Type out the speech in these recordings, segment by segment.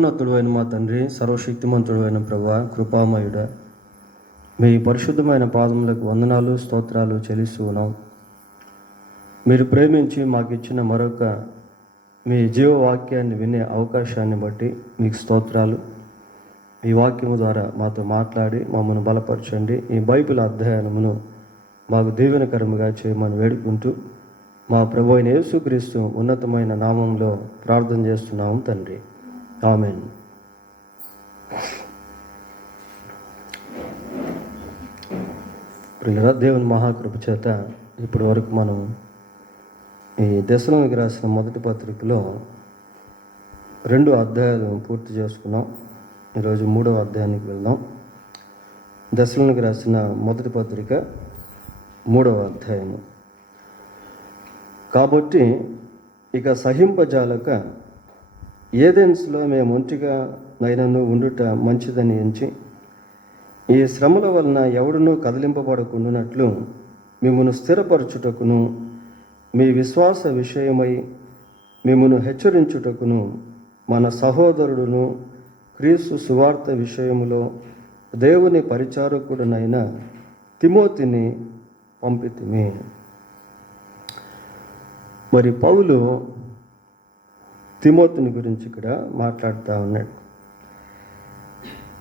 సర్వోన్నతుడు అయిన మా తండ్రి, సర్వశక్తిమంతుడు అయిన ప్రభువా, కృపామయుడ, మీ పరిశుద్ధమైన పాదములకు వందనాలు స్తోత్రాలు చెల్లిస్తూ ఉన్నాం. మీరు ప్రేమించి మాకు ఇచ్చిన మరొక మీ జీవవాక్యాన్ని వినే అవకాశాన్ని బట్టి మీకు స్తోత్రాలు. ఈ వాక్యము ద్వారా మాతో మాట్లాడి మమ్మల్ని బలపరచండి. ఈ బైబిల్ అధ్యయనమును మాకు దీవెనకరముగా చేయమని వేడుకుంటూ మా ప్రభు అయిన యేసుక్రీస్తు ఉన్నతమైన నామంలో ప్రార్థన చేస్తున్నాము తండ్రి, ఆమేన్. ప్రియులారా, దేవుని మహాకృప చేత ఇప్పటి వరకు మనం ఈ దశలోనికి రాసిన మొదటి పత్రికలో 2 అధ్యాయాలు పూర్తి చేసుకున్నాం. ఈరోజు 3వ అధ్యాయానికి వెళ్దాం. దశలోనికి రాసిన మొదటి పత్రిక 3వ అధ్యాయము. కాబట్టి ఇక సహింపజాలక ఏథెన్స్లో మేము ఒంటిగా నైనను ఉండుట మంచిదని ఎంచి, ఈ శ్రమల వలన ఎవడునూ కదిలింపబడకుండానట్లు మిమ్మను స్థిరపరచుటకును, మీ విశ్వాస విషయమై మిమ్మను హెచ్చరించుటకును మన సహోదరుడును క్రీస్తు సువార్త విషయములో దేవుని పరిచారకుడునైన తిమోతిని పంపితిమి. మరి పౌలు తిమోతిని గురించి ఇక్కడ మాట్లాడుతూ ఉన్నాడు.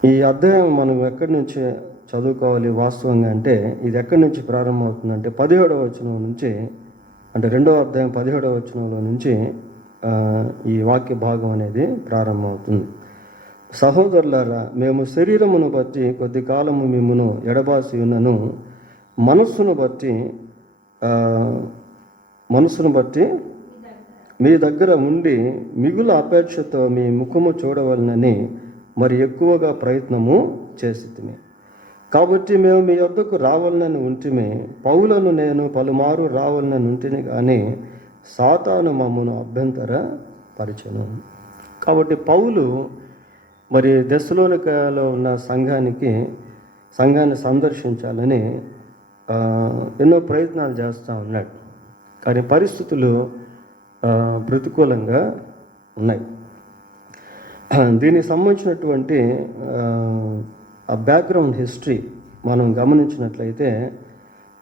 ఈ అధ్యాయం మనం ఎక్కడి నుంచి చదువుకోవాలి వాస్తవంగా అంటే, ఇది ఎక్కడి నుంచి ప్రారంభమవుతుందంటే 17వ వచనం నుంచి, అంటే 2వ అధ్యాయం 17వ వచనంలో నుంచి ఈ వాక్య భాగం అనేది ప్రారంభమవుతుంది. సహోదరులారా, మేము శరీరమును బట్టి కొద్ది కాలము మిమ్మును ఎడబాసి ఉన్నను, మనస్సును బట్టి మీ దగ్గర ఉండి మిగుల అపేక్షతో మీ ముఖము చూడవలనని మరి ఎక్కువగా ప్రయత్నము చేసితిమి. కాబట్టి మేము మీ వద్దకు రావాలని ఉంటిమి. పౌలను నేను పలుమారు రావాలని ఉంటిని, కానీ సాతాను మమ్మను అభ్యంతర పరిచెను. కాబట్టి పౌలు మరి దెస్సలోనికలో ఉన్న సంఘాన్ని సందర్శించాలని ఎన్నో ప్రయత్నాలు చేస్తూ ఉన్నాడు. కానీ పరిస్థితులు ప్రతికూలంగా ఉన్నాయి. దీనికి సంబంధించినటువంటి ఆ బ్యాక్గ్రౌండ్ హిస్టరీ మనం గమనించినట్లయితే,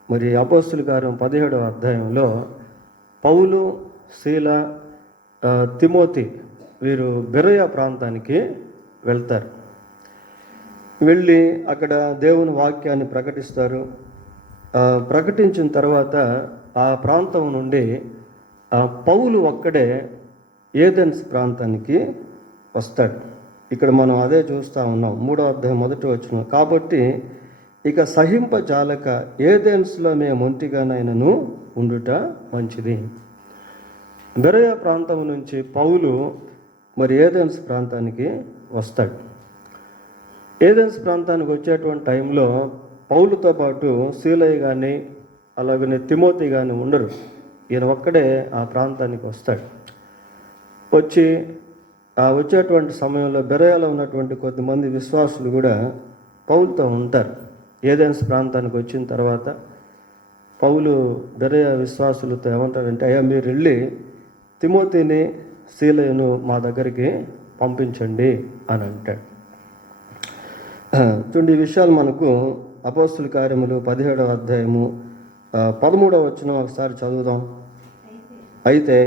మరి అపోస్తుల కార్యం 17వ అధ్యాయంలో పౌలు, శీల, తిమోతి వీరు బెరయ ప్రాంతానికి వెళ్తారు. వెళ్ళి అక్కడ దేవుని వాక్యాన్ని ప్రకటిస్తారు. ప్రకటించిన తర్వాత ఆ ప్రాంతం నుండి పౌలు ఒక్కడే ఏథెన్స్ ప్రాంతానికి వస్తాడు. ఇక్కడ మనం అదే చూస్తూ ఉన్నాం. 3వ అధ్యాయం 1వ వచనం. కాబట్టి ఇక సహింపజాలక ఏథెన్స్లో మేము ఒంటిగానైనను ఉండుట మంచిది. బెరయ ప్రాంతం నుంచి పౌలు మరి ఏథెన్స్ ప్రాంతానికి వస్తాడు. ఏథెన్స్ ప్రాంతానికి వచ్చేటువంటి టైంలో పౌలుతో పాటు శీలయ్య కానీ అలాగనే తిమోతి కానీ ఉండరు. ఈయన ఒక్కడే ఆ ప్రాంతానికి వస్తాడు. వచ్చేటువంటి సమయంలో బెరయాలో ఉన్నటువంటి కొద్దిమంది విశ్వాసులు కూడా పౌలుతో ఉంటారు. ఏథెన్స్ ప్రాంతానికి వచ్చిన తర్వాత పౌలు బెరయ విశ్వాసులతో ఏమంటాడంటే, అయ్యా మీరు వెళ్ళి తిమోతిని శీలయ్యను మా దగ్గరికి పంపించండి అని అంటాడు. చూడండి, ఈ విషయాలు మనకు అపోస్తుల కార్యములు 17వ అధ్యాయము 13వ వచనం ఒకసారి చదువుదాం. అయితే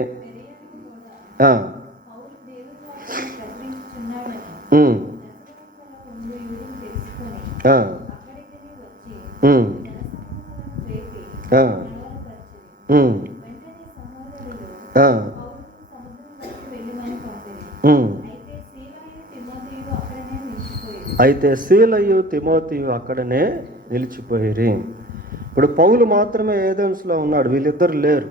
అయితే శీలయు తిమోతియు అక్కడనే నిలిచిపోయిరి. ఇప్పుడు పౌలు మాత్రమే ఏథెన్స్లో ఉన్నాడు, వీళ్ళిద్దరు లేరు.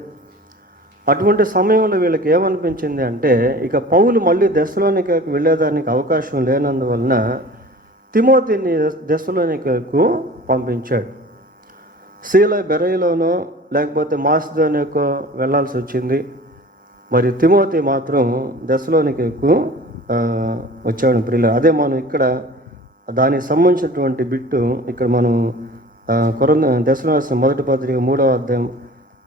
అటువంటి సమయంలో వీళ్ళకి ఏమనిపించింది అంటే, ఇక పౌలు మళ్ళీ దెస్సలోనికకు వెళ్ళేదానికి అవకాశం లేనందువలన తిమోతిని దెస్సలోనికకు పంపించాడు. శీల బెరయలోనో లేకపోతే మాసిదోనియాకో వెళ్ళాల్సి వచ్చింది. మరి తిమోతి మాత్రం దెస్సలోనికకు వచ్చాడు. ప్రియులు, అదే మనం ఇక్కడ దానికి సంబంధించినటువంటి బిట్టు ఇక్కడ మనం దశలోని మొదటి పత్రిక 3వ అధ్యాయం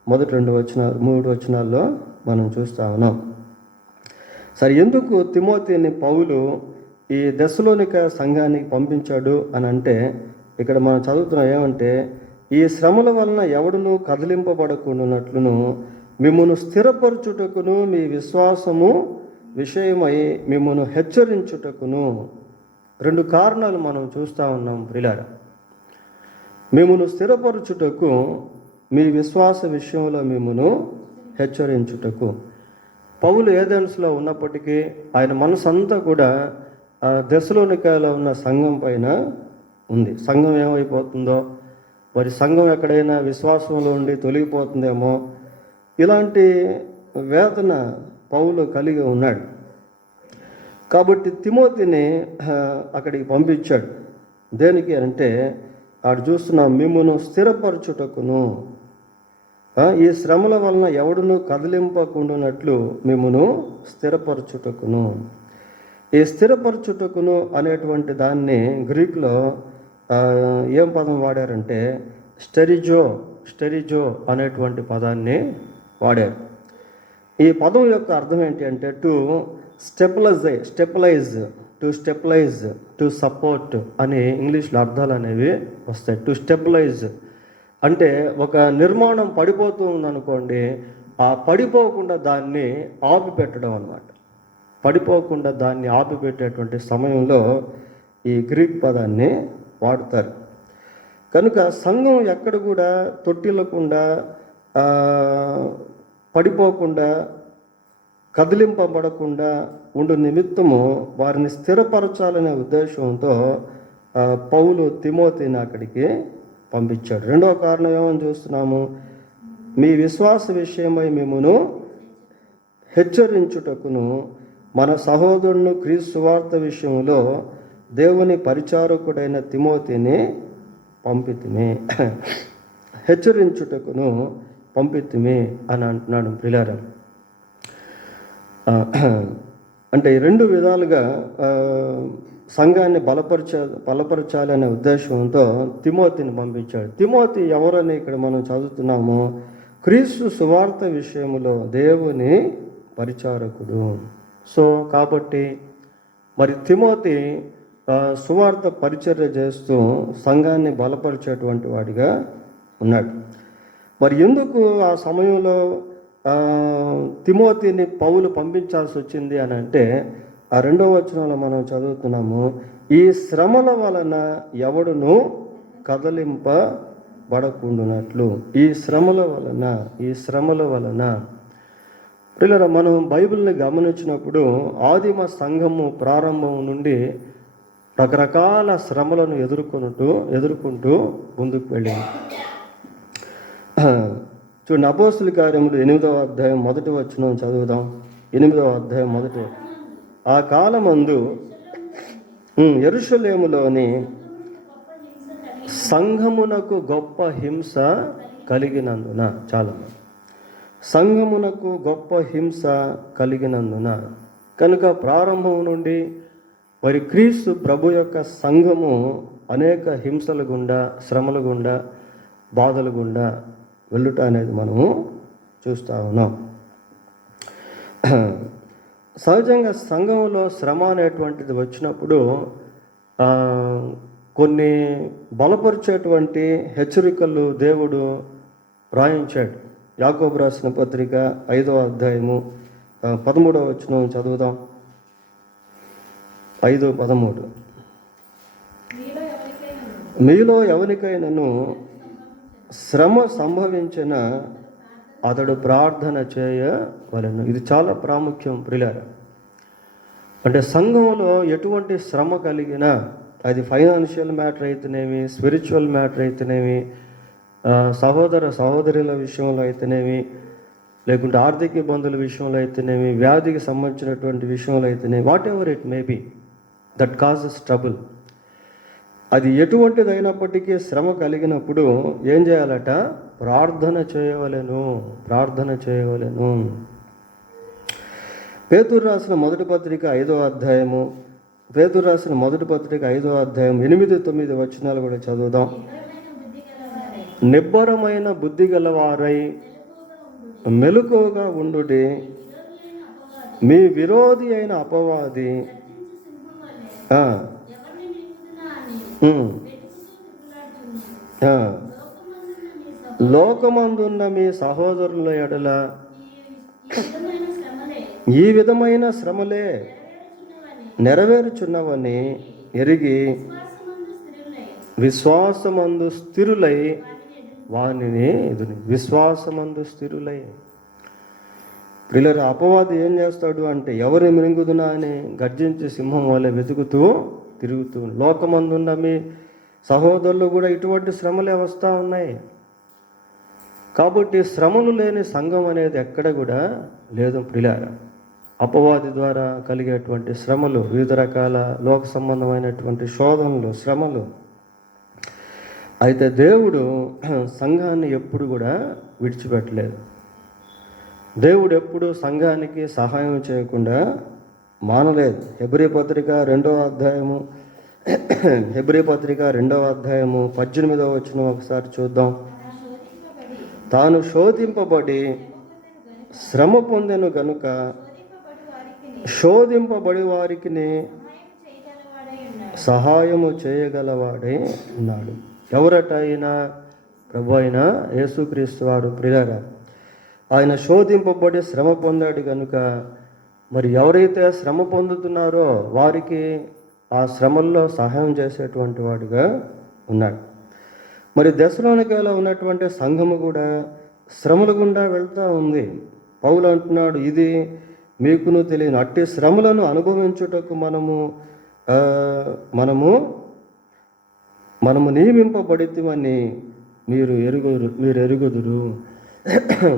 మొదటి 3 వచనాల్లో మనం చూస్తూ ఉన్నాం. సరే, ఎందుకు తిమోతిని పౌలు ఈ దెస్సలోనిక సంఘానికి పంపించాడు అని అంటే, ఇక్కడ మనం చదువుతున్నాం ఏమంటే, ఈ శ్రమల వలన ఎవడును కదిలింపబడకుండానట్లును మిమ్మును స్థిరపరచుటకును మీ విశ్వాసము విషయమై మిమ్మును హెచ్చరించుటకును. 2 కారణాలు మనం చూస్తూ ఉన్నాం ప్రియులారా. మిమ్మును స్థిరపరచుటకు, మీ విశ్వాస విషయంలో మిమ్మును హెచ్చరించుటకు. పౌలు ఏథెన్స్లో ఉన్నప్పటికీ ఆయన మనసు అంతా కూడా దెస్సలోనికలో ఉన్న సంఘం పైన ఉంది. సంఘం ఏమైపోతుందో, మరి సంఘం ఎక్కడైనా విశ్వాసంలో ఉండి తొలగిపోతుందేమో, ఇలాంటి వేదన పౌలు కలిగి ఉన్నాడు. కాబట్టి తిమోతిని అక్కడికి పంపించాడు. దేనికి అంటే, ఆడు చూస్తున్నాం, మిమ్మును స్థిరపరచుటకును, ఈ శ్రమల వలన ఎవడును కదిలింపకుండానట్లు మిమ్మును స్థిరపరచుటకును. ఈ స్థిరపరచుటకును అనేటువంటి దాన్ని గ్రీకులో ఏం పదం వాడారంటే స్టెరిజో అనేటువంటి పదాన్ని వాడారు. ఈ పదం యొక్క అర్థం ఏంటి అంటే టు స్టెబిలైజ్, టు సపోర్ట్ అని ఇంగ్లీష్లో అర్థాలు అనేవి వస్తాయి. టు స్టెబిలైజ్ అంటే ఒక నిర్మాణం పడిపోతూ ఉందనుకోండి, ఆ పడిపోకుండా దాన్ని ఆపిపెట్టడం అన్నమాట. పడిపోకుండా దాన్ని ఆపిపెట్టేటువంటి సమయంలో ఈ గ్రీక్ పదాన్ని వాడతారు. కనుక సంఘం ఎక్కడ కూడా తొట్టిల్లకుండా, పడిపోకుండా, కదిలింపబడకుండా ఉండు నిమిత్తము వారిని స్థిరపరచాలనే ఉద్దేశంతో పౌలు తిమోతిని అక్కడికి పంపించాడు. 2వ కారణం ఏమని చూస్తున్నాము, మీ విశ్వాస విషయమై మిమ్మును హెచ్చరించుటకును మన సహోదరుని క్రీస్తు సువార్త విషయంలో దేవుని పరిచారకుడైన తిమోతిని పంపితిమి. హెచ్చరించుటకును పంపితిమి అని అంటున్నాడు ప్రియులారా. అంటే 2 విధాలుగా సంఘాన్ని బలపరచాలి అనే ఉద్దేశంతో తిమోతిని పంపించాడు. తిమోతి ఎవరని ఇక్కడ మనం చదువుతున్నాము, క్రీస్తు సువార్త విషయంలో దేవుని పరిచారకుడు. సో కాబట్టి మరి తిమోతి సువార్త పరిచర్య చేస్తూ సంఘాన్ని బలపరిచేటువంటి వాడిగా ఉన్నాడు. మరి ఎందుకు ఆ సమయంలో తిమోతిని పౌలు పంపించాల్సి వచ్చింది అని అంటే, ఆ 2వ వచనంలో మనం చదువుతున్నాము, ఈ శ్రమల వలన ఎవడును కదలింపబడకుండునట్లు. ఈ శ్రమల వలన పిల్లల మనం బైబిల్ని గమనించినప్పుడు ఆదిమ సంఘము ప్రారంభం నుండి రకరకాల శ్రమలను ఎదుర్కొంటూ ముందుకు వెళ్ళింది. చూడండి, అపోస్తుల కార్యములు 8వ అధ్యాయం 1వ వచనం చదువుదాం. 8వ అధ్యాయం 1వ వచనం. ఆ కాలమందు యెరూషలేములోని సంఘమునకు గొప్ప హింస కలిగినందున, చాలా సంఘమునకు గొప్ప హింస కలిగినందున, కనుక ప్రారంభం నుండి మరి క్రీస్తు ప్రభు యొక్క సంఘము అనేక హింసల గుండా, శ్రమల గుండా, బాధల గుండా వెళ్ళుట అనేది మనము చూస్తూ ఉన్నాం. సహజంగా సంఘంలో శ్రమ అనేటువంటిది వచ్చినప్పుడు కొన్ని బలపరిచేటువంటి హెచ్చరికలు దేవుడు రాయించాడు. యాకోబు రాసిన పత్రిక 5వ అధ్యాయము 13వ వచనం చదువుదాం. 5:13. మీలో ఎవరికైనాను శ్రమ సంభవించిన అతడు ప్రార్థన చేయవలెను. ఇది చాలా ప్రాముఖ్యం ప్రియులారా. అంటే సంఘంలో ఎటువంటి శ్రమ కలిగినా, అది ఫైనాన్షియల్ మ్యాటర్ అయితేనేమి, స్పిరిచువల్ మ్యాటర్ అయితేనేమి, సహోదరుల విషయంలో అయితేనేమి, లేకుంటే ఆర్థిక ఇబ్బందుల విషయంలో అయితేనేమి, వ్యాధికి సంబంధించినటువంటి విషయంలో అయితేనేమి, what ever it may be that causes trouble, అది ఎటువంటిదైనప్పటికీ శ్రమ కలిగినప్పుడు ఏం చేయాలట? ప్రార్థన చేయవలెను. పేతురు రాసిన మొదటి పత్రిక 5వ అధ్యాయము, 5వ అధ్యాయం 8-9 వచనాలు కూడా చదువుదాం. నిబ్బరమైన బుద్ధి గలవారై మెలకువగా ఉండుడి, మీ విరోధి అయిన అపవాది ఆ, ఉమ్, ఆ, లోకమందున్న మీ సహోదరుల ఎడల ఈ విధమైన శ్రమలే నెరవేరుచున్నవని ఎరిగి విశ్వాసమందు స్థిరులై వానిని ఎదురు విశ్వాసమందు స్థిరులై. ప్రియులారా, అపవాది ఏం చేస్తాడు అంటే ఎవరు మృంగుదునా అని గర్జించి సింహం వల్ల వెతుకుతూ తిరుగుతూ, లోకమందున్న మీ సహోదరులు కూడా ఇటువంటి శ్రమలే వస్తూ ఉన్నాయి. కాబట్టి శ్రమలు లేని సంఘం అనేది ఎక్కడ కూడా లేదు ప్రియులారా. అపవాది ద్వారా కలిగేటువంటి శ్రమలు, వివిధ రకాల లోక సంబంధమైనటువంటి శోధనలు, శ్రమలు. అయితే దేవుడు సంఘాన్ని ఎప్పుడు కూడా విడిచిపెట్టలేదు. దేవుడు ఎప్పుడు సంఘానికి సహాయం చేయకుండా మానలేదు. హెబ్రీ పత్రిక 2వ అధ్యాయము 18వ వచనం ఒకసారి చూద్దాం. తాను శోధింపబడి శ్రమ పొందెను గనుక శోధింపబడి వారికి సహాయము చేయగలవాడే ఉన్నాడు. ఎవరట ఆయన? ప్రభు అయిన యేసుక్రీస్తు వారు. ప్రియులారా, ఆయన శోధింపబడి శ్రమ పొందాడు కనుక మరి ఎవరైతే శ్రమ పొందుతున్నారో వారికి ఆ శ్రమల్లో సహాయం చేసేటువంటి వాడుగా ఉన్నాడు. మరి దశలోనికలో ఉన్నటువంటి సంఘము కూడా శ్రమల గుండా వెళ్తూ ఉంది. పౌలు అంటున్నాడు, ఇది మీకును తెలియని అట్టి శ్రమలను అనుభవించుటకు మనము నియమింపబడితిమని మీరు ఎరుగుదురు.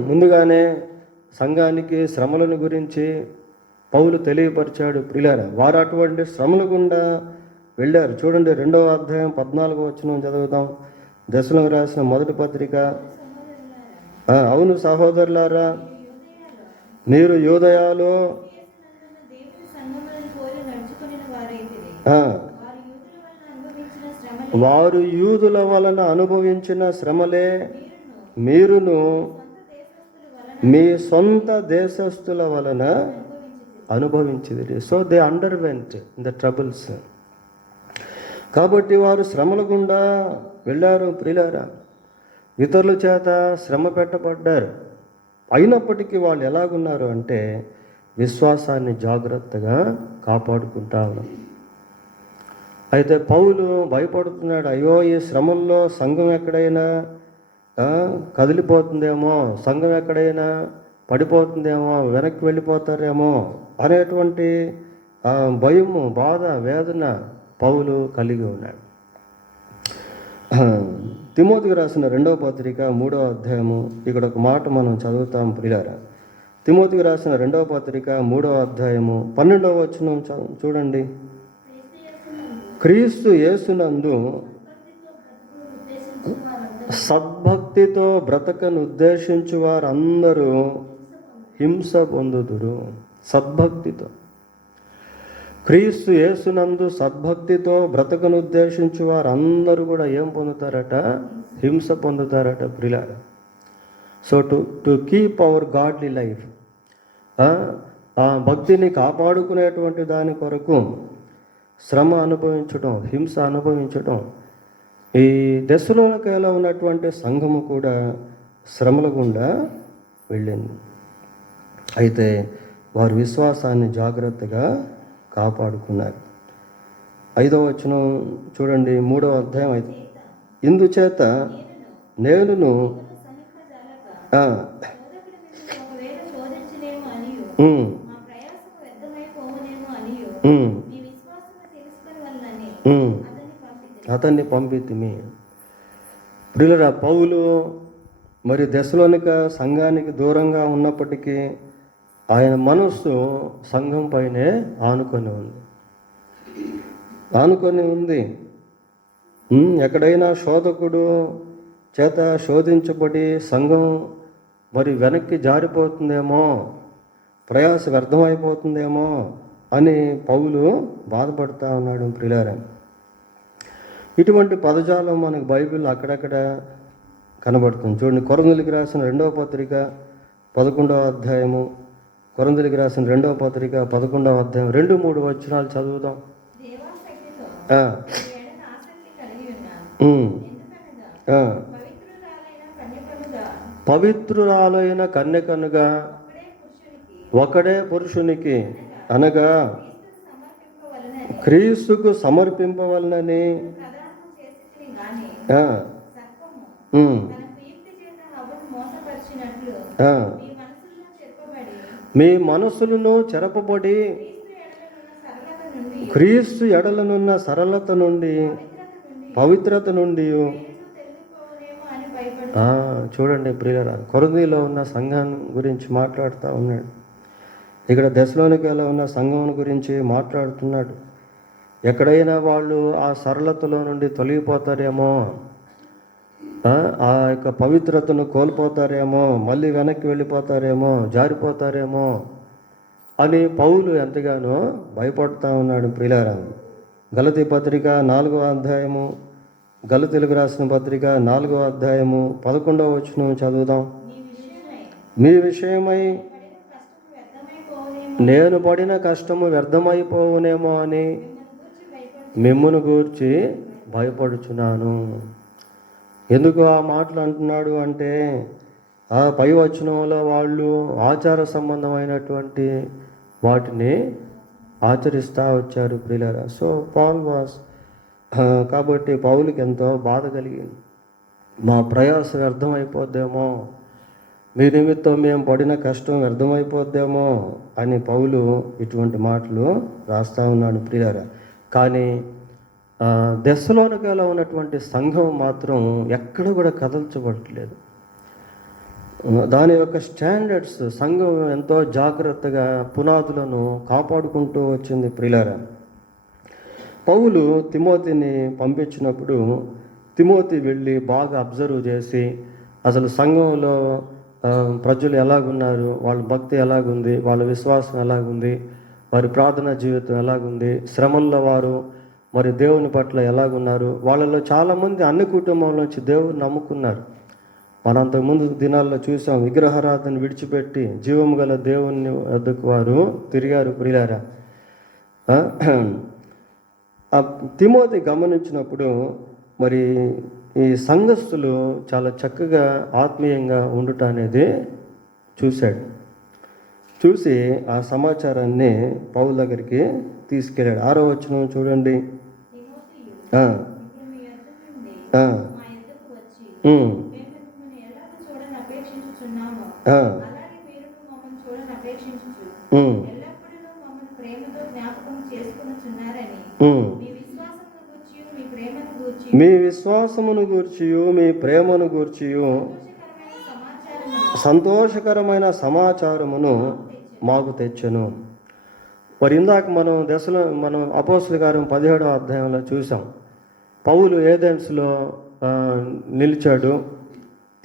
ముందుగానే సంఘానికి శ్రమలను గురించి పౌలు తెలియపరిచాడు. ప్రియులారా, వారు అటువంటి శ్రమల గుండా వెళ్ళారు. చూడండి, 2వ అధ్యాయం 14వ వచనం చదువుదాం. దశలోకి రాసిన మొదటి పత్రిక. అవును సహోదరులారా, మీరు యూదయాలో వారు యూదుల వలన అనుభవించిన శ్రమలే మీరును మీ సొంత దేశస్థుల వలన అనుభవించిది. So they underwent the troubles. కాబట్టి వారు శ్రమల గుండా వెళ్ళారు. ప్రియులారా, ఇతరుల చేత శ్రమ పెట్టబడ్డారు. అయినప్పటికీ వాళ్ళు ఎలాగున్నారు అంటే విశ్వాసాన్ని జాగ్రత్తగా కాపాడుకుంటా ఉన్నారు. అయితే పౌలు భయపడుతున్నాడు. అయ్యో, ఈ శ్రమల్లో సంఘం ఎక్కడైనా కదిలిపోతుందేమో, సంఘం ఎక్కడైనా పడిపోతుందేమో, వెనక్కి వెళ్ళిపోతారేమో అనేటువంటి భయము, బాధ, వేదన పౌలు కలిగి ఉన్నాడు. తిమోతికి రాసిన 2వ పత్రిక 3వ అధ్యాయము. ఇక్కడ ఒక మాట మనం చదువుతాం ప్రియులారా. తిమోతికి రాసిన 2వ పత్రిక 3వ అధ్యాయము 12వ వచనం చూడండి. క్రీస్తు యేసునందు సద్భక్తితో బ్రతకను ఉద్దేశించు వారందరూ హింస పొందుదురు. సద్భక్తితో, క్రీస్తు యేసునందు సద్భక్తితో బ్రతకను ఉద్దేశించు వారందరూ కూడా ఏం పొందుతారట? హింస పొందుతారట ప్రియులారా. So to keep our godly life, ఆ భక్తిని కాపాడుకునేటువంటి దాని కొరకు శ్రమ అనుభవించడం, హింస అనుభవించడం. ఈ దశలోనికలో ఉన్నటువంటి సంఘము కూడా శ్రమల గుండా వెళ్ళింది. అయితే వారు విశ్వాసాన్ని జాగ్రత్తగా కాపాడుకున్నారు. 5వ వచనం చూడండి, 3వ అధ్యాయం. ఇందుచేత నేనును అతన్ని పంపితిమి. ప్రియులారా, పౌలు మరి దశలోనిక సంఘానికి దూరంగా ఉన్నప్పటికీ ఆయన మనస్సు సంఘం పైనే ఆనుకొని ఉంది. ఎక్కడైనా శోధకుడు చేత శోధించబడి సంఘం మరి వెనక్కి జారిపోతుందేమో, ప్రయాస వ్యర్థమైపోతుందేమో అని పౌలు బాధపడుతూ ఉన్నాడు ప్రియులారా. ఇటువంటి పదజాలం మనకు బైబిల్ అక్కడక్కడ కనబడుతుంది. చూడండి, కొరింథీయులకు రాసిన 2వ పత్రిక 11వ అధ్యాయము కొరింథీయులకు రాసిన 2వ పత్రిక 11వ అధ్యాయం 2-3 వచనాలు చదువుదాం. దేవాసక్తితో ఆ, నీ ఎడల ఆసక్తి కలిగి ఉన్నాను. ఉమ్, ఎందుకనగా ఆ. పవిత్రురాలైన కన్యకలుగా పవిత్రురాలైన కన్యకనుగా ఒకడే పురుషునికి అనగా క్రీస్తుకు సమర్పింపవలనని క్రీస్తుకు సంవర్పింపవలనని ప్రదానం చేసితిని గాని ఆ, సర్పము ఉమ్, తన కుయుక్తి చేత హవ్వను మోసపరిచినట్లు ఆ. మీ మనసుల్లో చెప్పబడి మీ మనసులను చెరపబడి క్రీస్తు ఎడలనున్న సరళత నుండి క్రీస్తు ఎడలనున్న సరళత నుండి పవిత్రత పవిత్రత నుండి నుండి పేరును తెలుగుకోనేమో అని భయపడు. చూడండి ప్రియులరా, కొరింథీలో ఉన్న సంఘం గురించి మాట్లాడుతూ ఉన్నాడు. ఇక్కడ దశలోనికలో ఉన్న సంఘం గురించి మాట్లాడుతున్నాడు. ఎక్కడైనా వాళ్ళు ఆ సరళతలో నుండి తొలగిపోతారేమో, ఆ యొక్క పవిత్రతను కోల్పోతారేమో, మళ్ళీ వెనక్కి వెళ్ళిపోతారేమో, జారిపోతారేమో అని పౌలు ఎంతగానో భయపడుతూ ఉన్నాడు ప్రియులారా. గలతీ పత్రిక 4వ అధ్యాయము, గలతీలకు రాసిన పత్రిక 4వ అధ్యాయము 11వ వచనం చదువుదాం. మీ మీ విషయమై విషయమై పడిన కష్టము వ్యర్థమైపోవునేమో నేను పడిన కష్టము వ్యర్థమైపోవునేమో అని మిమ్మల్ని గూర్చి మిమ్మును భయపడు. గూర్చి భయపడుచున్నాను. ఎందుకు ఆ మాటలు అంటున్నాడు అంటే, ఆ పై వచనంలో వాళ్ళు ఆచార సంబంధమైనటువంటి వాటిని ఆచరిస్తూ వచ్చారు ప్రియులారా. సో పాల్ వాస్ కాబట్టి పౌలుకి ఎంతో బాధ కలిగింది. మా ప్రయాస వ్యర్థమైపోద్దేమో, మీ నిమిత్తం మేము పడిన కష్టం వ్యర్థమైపోద్దేమో అని పౌలు ఇటువంటి మాటలు రాస్తూ ఉన్నాడు ప్రియులారా. కానీ దశలోనికలో ఉన్నటువంటి సంఘం మాత్రం ఎక్కడ కూడా కదల్చబడట్లేదు. దాని యొక్క స్టాండర్డ్స్ సంఘం ఎంతో జాగ్రత్తగా పునాదులను కాపాడుకుంటూ వచ్చింది ప్రియులారా. పౌలు తిమోతిని పంపించినప్పుడు తిమోతి వెళ్ళి బాగా అబ్జర్వ్ చేసి అసలు సంఘంలో ప్రజలు ఎలాగున్నారు, వాళ్ళ భక్తి ఎలాగుంది, వాళ్ళ విశ్వాసం ఎలాగుంది, వారి ప్రార్థనా జీవితం ఎలాగుంది, శ్రమల్లో వారు మరి దేవుని పట్ల ఎలాగున్నారు. వాళ్ళలో చాలామంది అన్ని కుటుంబంలోంచి దేవుని నమ్ముకున్నారు. మనం అంతకుముందు దినాల్లో చూసాం, విగ్రహారాధన విడిచిపెట్టి జీవము గల దేవుని వద్దకు వారు తిరిగారు ప్రియులారా. ఆ తిమోతి గమనించినప్పుడు మరి ఈ సంఘస్థులు చాలా చక్కగా ఆత్మీయంగా ఉండుట అనేది చూశాడు. చూసి ఆ సమాచారాన్ని పౌలు దగ్గరికి తీసుకెళ్ళాడు. 6వ వచనం చూడండి. తిమోతియు, ఆ, ఇప్పుడు మీ యొద్ద నుండి ఆ, మా యొద్దకు వచ్చి ఉమ్, మేము మిమ్మల్ని ఎలాగ చూడని అపేక్షించుచున్నామో ఆ, అలాగే మీరు మమ్మల్ని చూడని అపేక్షించుచు ఉమ్, ఎల్లప్పుడూ మమ్మల్ని ప్రేమతో జ్ఞాపకం చేసుకునిచున్నారని ఉమ్. మీ విశ్వాసమును గూర్చి మీ ప్రేమను గూర్చి మీ విశ్వాసమును గూర్చియు మీ ప్రేమను గూర్చియు సంతోషకరమైన సమాచారమును మాకు తెచ్చెను. మరి ఇందాక మనం అపోస్తలుల కార్యం 17వ అధ్యాయంలో చూసాం. పౌలు ఏథెన్స్లో నిలిచాడు,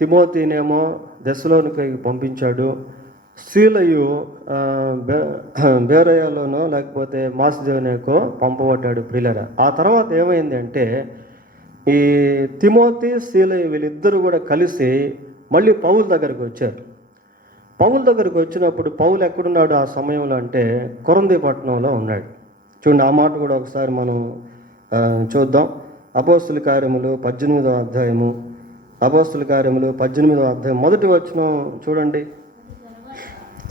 తిమోతినేమో దెస్సలోనికైకి పంపించాడు, సీలయు బేరయలోనో లేకపోతే మాసిదోనియాకో పంపబడ్డాడు ప్రియులారా. ఆ తర్వాత ఏమైంది అంటే, ఈ తిమోతి సీలయు వీళ్ళిద్దరూ కూడా కలిసి మళ్ళీ పౌలు దగ్గరికి వచ్చారు. పౌలు దగ్గరికి వచ్చినప్పుడు పౌలు ఎక్కడున్నాడు ఆ సమయంలో అంటే కొరంథీ పట్టణంలో ఉన్నాడు. చూడండి, ఆ మాట కూడా ఒకసారి మనం చూద్దాం. అపోస్తలుల కార్యములు 18వ అధ్యాయము, అపోస్తలుల కార్యములు 18వ అధ్యాయం 1వ వచనం చూడండి.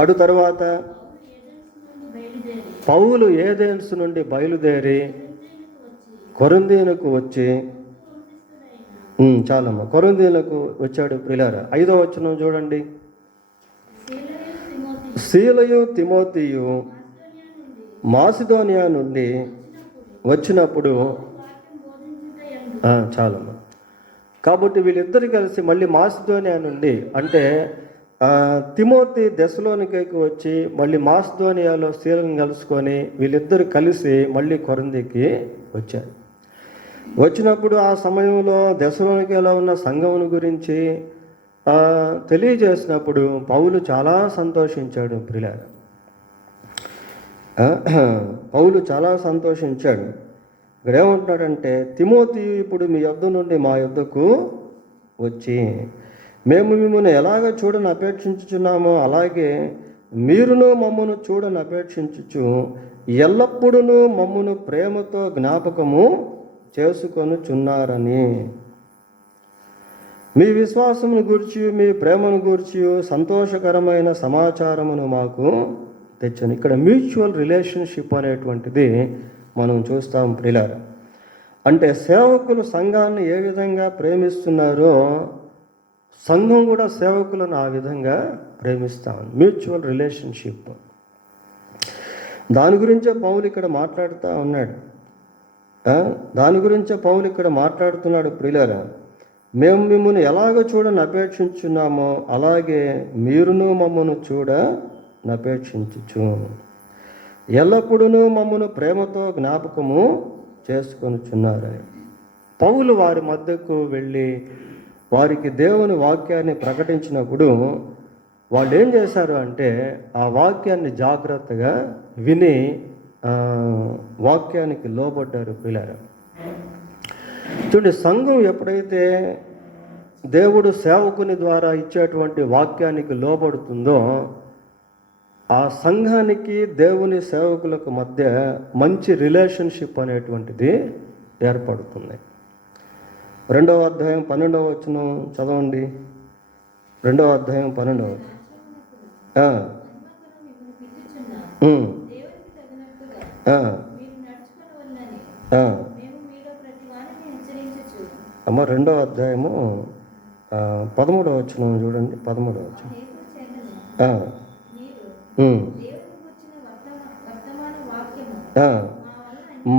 అటు తర్వాత పౌలు ఏథెన్స్ నుండి బయలుదేరి కొరింథీయునకు వచ్చి చాలమ్మా కొరింథీయులకు వచ్చాడు ప్రియులారా. 5వ వచనం చూడండి. సీలయు తిమోతియు మాసిదోనియా నుండి వచ్చినప్పుడు చాలమ్మా. కాబట్టి వీళ్ళిద్దరు కలిసి మళ్ళీ మాసిదోనియా నుండి అంటే తిమోతి దెస్సలోనికైకి వచ్చి మళ్ళీ మాసిదోనియాలో సీలను కలుసుకొని వీళ్ళిద్దరు కలిసి మళ్ళీ కొరింథీకి వచ్చారు. వచ్చినప్పుడు ఆ సమయంలో దెస్సలోనికలో ఉన్న సంఘమును గురించి తెలియజేసినప్పుడు పౌలు చాలా సంతోషించాడు ప్రియులారా. పౌలు చాలా సంతోషించాడు. ఇక్కడ ఏమంటున్నాడంటే, తిమోతి ఇప్పుడు మీ యొద్ద నుండి మా యొద్దకు వచ్చి మేము మిమ్మల్ని ఎలాగ చూడని అపేక్షించుచున్నామో అలాగే మీరును మమ్మను చూడని అపేక్షించుచు ఎల్లప్పుడూ మమ్మను ప్రేమతో జ్ఞాపకము చేసుకొనుచున్నారని. మీ విశ్వాసమును గూర్చి మీ ప్రేమను గూర్చి సంతోషకరమైన సమాచారమును మాకు తెచ్చను. ఇక్కడ మ్యూచువల్ రిలేషన్షిప్ అనేటువంటిది మనం చూస్తాం ప్రియులారా. అంటే సేవకులు సంఘాన్ని ఏ విధంగా ప్రేమిస్తున్నారో సంఘం కూడా సేవకులను ఆ విధంగా ప్రేమిస్తాం. Mutual relationship. దాని గురించే పౌలు ఇక్కడ మాట్లాడుతూ ఉన్నాడు. దాని గురించే పౌలు ఇక్కడ మాట్లాడుతున్నాడు ప్రియులారా. మేము మిమ్మల్ని ఎలాగో చూడని అపేక్షించున్నామో అలాగే మీరును మమ్మను చూడనపేక్షించుచు ఎల్లప్పుడూ మమ్మను ప్రేమతో జ్ఞాపకము చేసుకొనుచున్నారని. పౌలు వారి మధ్యకు వెళ్ళి వారికి దేవుని వాక్యాన్ని ప్రకటించినప్పుడు వాళ్ళు ఏం చేశారు అంటే ఆ వాక్యాన్ని జాగ్రత్తగా విని వాక్యానికి లోబడ్డారు పిల్లలు. చూడండి, సంఘం ఎప్పుడైతే దేవుడు సేవకుని ద్వారా ఇచ్చేటువంటి వాక్యానికి లోబడుతుందో ఆ సంఘానికి దేవుని సేవకులకు మధ్య మంచి రిలేషన్షిప్ అనేటువంటిది ఏర్పడుతుంది. 2వ అధ్యాయం 12వ వచనం చదవండి. 2వ అధ్యాయం 12వ అమ్మ 2వ అధ్యాయము 13వ వచనం చూడండి. 13వ వచనం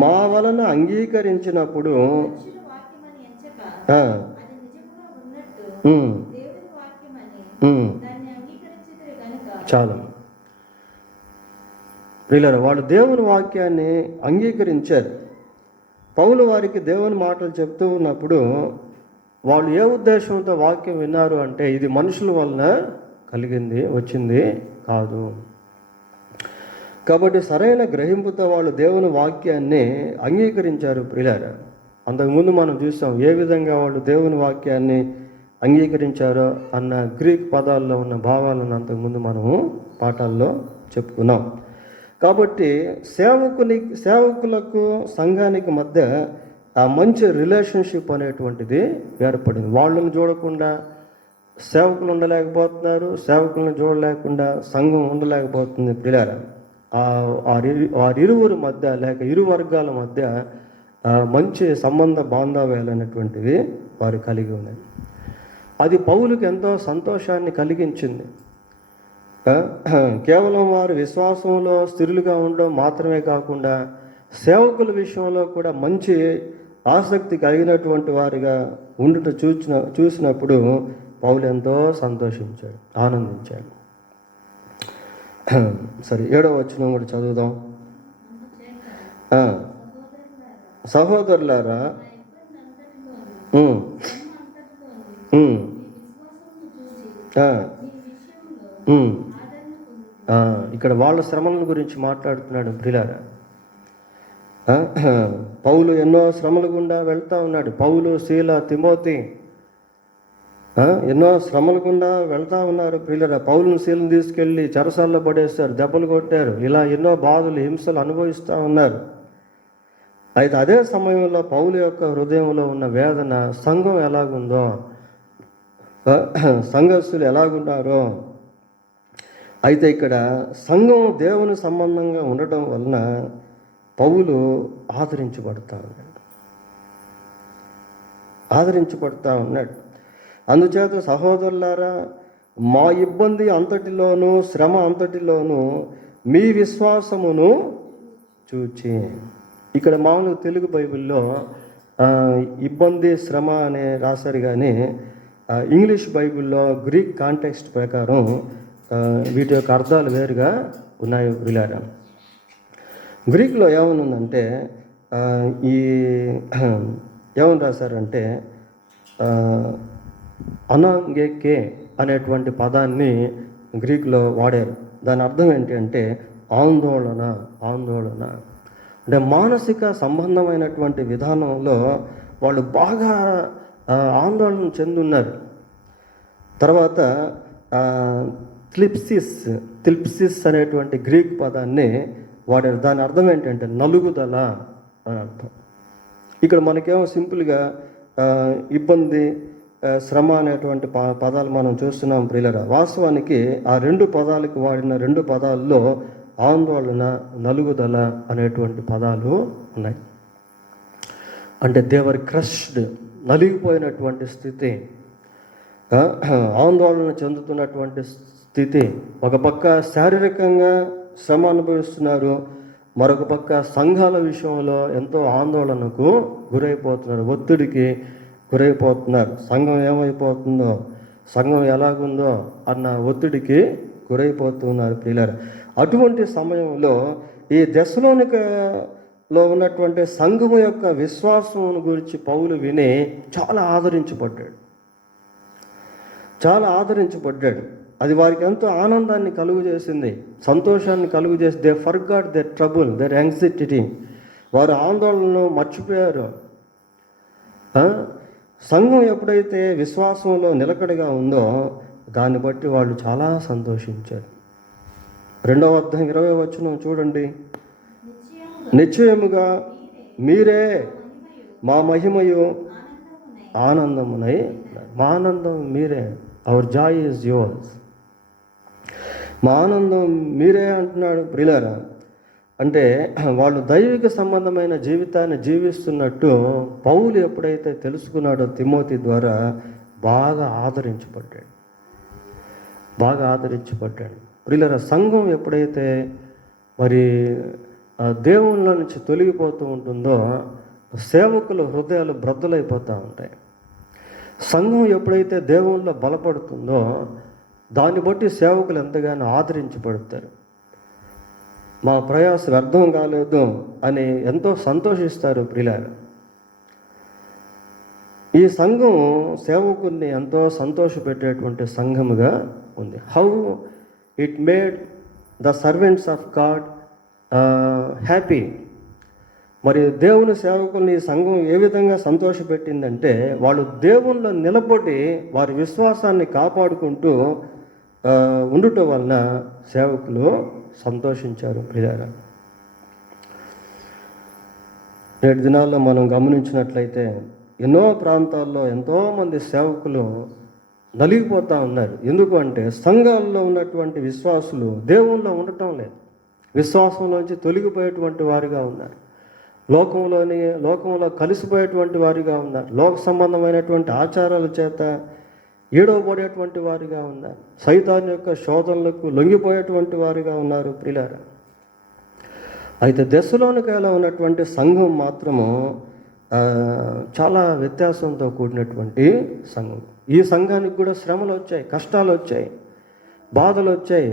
మా వలన అంగీకరించినప్పుడు చాలు ప్రియులారా, వాళ్ళు దేవుని వాక్యాన్ని అంగీకరించారు. పౌలు వారికి దేవుని మాటలు చెప్తూ ఉన్నప్పుడు వాళ్ళు ఏ ఉద్దేశంతో వాక్యం విన్నారు అంటే ఇది మనుషుల వలన వచ్చింది కాదు. కాబట్టి సరైన గ్రహింపుతో వాళ్ళు దేవుని వాక్యాన్ని అంగీకరించారు ప్రియులారా. అంతకుముందు మనం చూసాం ఏ విధంగా వాళ్ళు దేవుని వాక్యాన్ని అంగీకరించారో అన్న గ్రీక్ పదాల్లో ఉన్న భావాలను అంతకుముందు మనము పాఠాల్లో చెప్పుకున్నాం. కాబట్టి సేవకులకు సంఘానికి మధ్య ఆ మంచి రిలేషన్షిప్ అనేటువంటిది ఏర్పడింది. వాళ్ళని చూడకుండా సేవకులు ఉండలేకపోతున్నారు, సేవకులను చూడలేకుండా సంఘం ఉండలేకపోతుంది ప్రియులారా. వారిరువురి మధ్య లేక ఇరు వర్గాల మధ్య మంచి సంబంధ బాంధవ్యాలు అనేటువంటివి వారు కలిగి ఉన్నాయి. అది పౌలుకి ఎంతో సంతోషాన్ని కలిగించింది. కేవలం వారు విశ్వాసంలో స్థిరులుగా ఉండడం మాత్రమే కాకుండా సేవకుల విషయంలో కూడా మంచి ఆసక్తి కలిగినటువంటి వారిగా ఉండుట చూసినప్పుడు పౌలు ఎంతో సంతోషించాడు, ఆనందించాడు. సరే, 7వ వచనం కూడా చదువుదాం. సహోదరులారా, ఇక్కడ వాళ్ళ శ్రమల గురించి మాట్లాడుతున్నాడు ప్రియులారా. పౌలు ఎన్నో శ్రమల గుండా వెళ్తూ ఉన్నాడు. పౌలు, శీల, తిమోతి ఎన్నో శ్రమల గుండా వెళ్తూ ఉన్నారు ప్రియులారా. పౌలును, శీలను తీసుకెళ్ళి చెరసాల్లో పడేస్తారు, దెబ్బలు కొట్టారు, ఇలా ఎన్నో బాధలు, హింసలు అనుభవిస్తూ ఉన్నారు. అయితే అదే సమయంలో పౌలు యొక్క హృదయంలో ఉన్న వేదన, సంఘం ఎలాగుందో, సంఘస్థులు ఎలాగున్నారో. అయితే ఇక్కడ సంఘం దేవుని సంబంధంగా ఉండటం వలన పౌలు ఆదరించబడతా ఉన్నాడు. అందుచేత సహోదరులారా, మా ఇబ్బంది అంతటిలోనూ, శ్రమ అంతటిలోనూ మీ విశ్వాసమును చూచి. ఇక్కడ మామూలుగా తెలుగు బైబిల్లో ఇబ్బంది, శ్రమ అనే రాశారు, కానీ ఇంగ్లీష్ బైబిల్లో గ్రీక్ కాంటెక్స్ట్ ప్రకారం వీటి యొక్క అర్థాలు వేరుగా ఉన్నాయి విలారా. గ్రీక్లో ఏమనుందంటే ఏమని రాశారంటే అనాంగేకే అనేటువంటి పదాన్ని గ్రీక్లో వాడారు. దాని అర్థం ఏంటి అంటే ఆందోళన అంటే మానసిక సంబంధమైనటువంటి విధానంలో వాళ్ళు బాగా ఆందోళన చెందున్నారు. తర్వాత థ్లిప్సిస్ థిల్ప్సిస్ అనేటువంటి గ్రీక్ పదాన్ని వాడారు. దాని అర్థం ఏంటంటే నలుగుదల అని అర్థం. ఇక్కడ మనకేమో సింపుల్గా ఇబ్బంది, శ్రమ అనేటువంటి పదాలు మనం చూస్తున్నాం ప్రియులరా. వాస్తవానికి ఆ రెండు పదాలకు వాడిన రెండు పదాల్లో ఆందోళన, నలుగుదల అనేటువంటి పదాలు ఉన్నాయి. అంటే దేవర్ క్రష్డ్, నలిగిపోయినటువంటి స్థితి, ఆందోళన చెందుతున్నటువంటి స్థితి. ఒక పక్క శారీరకంగా శ్రమ అనుభవిస్తున్నారు, మరొక పక్క సంఘాల విషయంలో ఎంతో ఆందోళనకు గురైపోతున్నారు, ఒత్తిడికి గురైపోతున్నారు. సంఘం ఏమైపోతుందో, సంఘం ఎలాగుందో అన్న ఒత్తిడికి గురైపోతున్నారు ప్రియులారా. అటువంటి సమయంలో ఈ దశలోనికలో ఉన్నటువంటి సంఘము యొక్క విశ్వాసం గురించి పౌలు విని చాలా ఆదరించబడ్డాడు. అది వారికి ఎంతో ఆనందాన్ని కలుగు చేసింది, సంతోషాన్ని కలుగు చేసి they forgot their trouble, their anxiety. వారు ఆందోళనను మర్చిపోయారు. సంఘం ఎప్పుడైతే విశ్వాసంలో నిలకడగా ఉందో దాన్ని బట్టి వాళ్ళు చాలా సంతోషించారు. 2వ అధ్యాయం 20వ వచనం చూడండి. నిశ్చయముగా మీరే మా మహిమయు ఆనందమునై, మా ఆనందం మీరే, అవర్ జాయ్ ఈజ్ యువర్స్. మా ఆనందం మీరే అంటున్నాడు ప్రియులారా. అంటే వాళ్ళు దైవిక సంబంధమైన జీవితాన్ని జీవిస్తున్నట్టు పౌలు ఎప్పుడైతే తెలుసుకున్నాడో తిమోతి ద్వారా బాగా ఆదరించబడ్డాడు. ప్రియులారా, సంఘం ఎప్పుడైతే మరి దేవుళ్ళ నుంచి తొలగిపోతూ ఉంటుందో సేవకుల హృదయాలు బ్రద్దలైపోతూ ఉంటాయి. సంఘం ఎప్పుడైతే దేవుళ్ళలో బలపడుతుందో దాన్ని బట్టి సేవకులు ఎంతగానో ఆదరించబడతారు. మా ప్రయాస వ్యర్థం కాలేదు అని ఎంతో సంతోషిస్తారు ప్రియులారా. ఈ సంఘం సేవకుల్ని ఎంతో సంతోషపెట్టేటువంటి సంఘముగా ఉంది. How it made the servants of God happy. మరి దేవుని సేవకుల్ని ఈ సంఘం ఏ విధంగా సంతోషపెట్టిందంటే వాళ్ళు దేవుళ్ళో నిలబడి వారి విశ్వాసాన్ని కాపాడుకుంటూ ఉండుట వలన సేవకులు సంతోషించారు ప్రియులారా. నేటి దినాల్లో మనం గమనించినట్లయితే ఎన్నో ప్రాంతాల్లో ఎంతోమంది సేవకులు నలిగిపోతూ ఉన్నారు. ఎందుకు అంటే సంఘాల్లో ఉన్నటువంటి విశ్వాసులు దేవుల్లో ఉండటం లేదు, విశ్వాసంలోంచి తొలగిపోయేటువంటి వారిగా ఉన్నారు, లోకంలో కలిసిపోయేటువంటి వారిగా ఉన్నారు, లోక సంబంధమైనటువంటి ఆచారాల చేత ఏడవబడేటువంటి వారిగా ఉన్నారు, సైతాన్ యొక్క శోధనలకు లొంగిపోయేటువంటి వారిగా ఉన్నారు ప్రియులారా. అయితే దశలోనికలో ఉన్నటువంటి సంఘం మాత్రము చాలా వ్యత్యాసంతో కూడినటువంటి సంఘం. ఈ సంఘానికి కూడా శ్రమలు వచ్చాయి, కష్టాలు వచ్చాయి, బాధలు వచ్చాయి,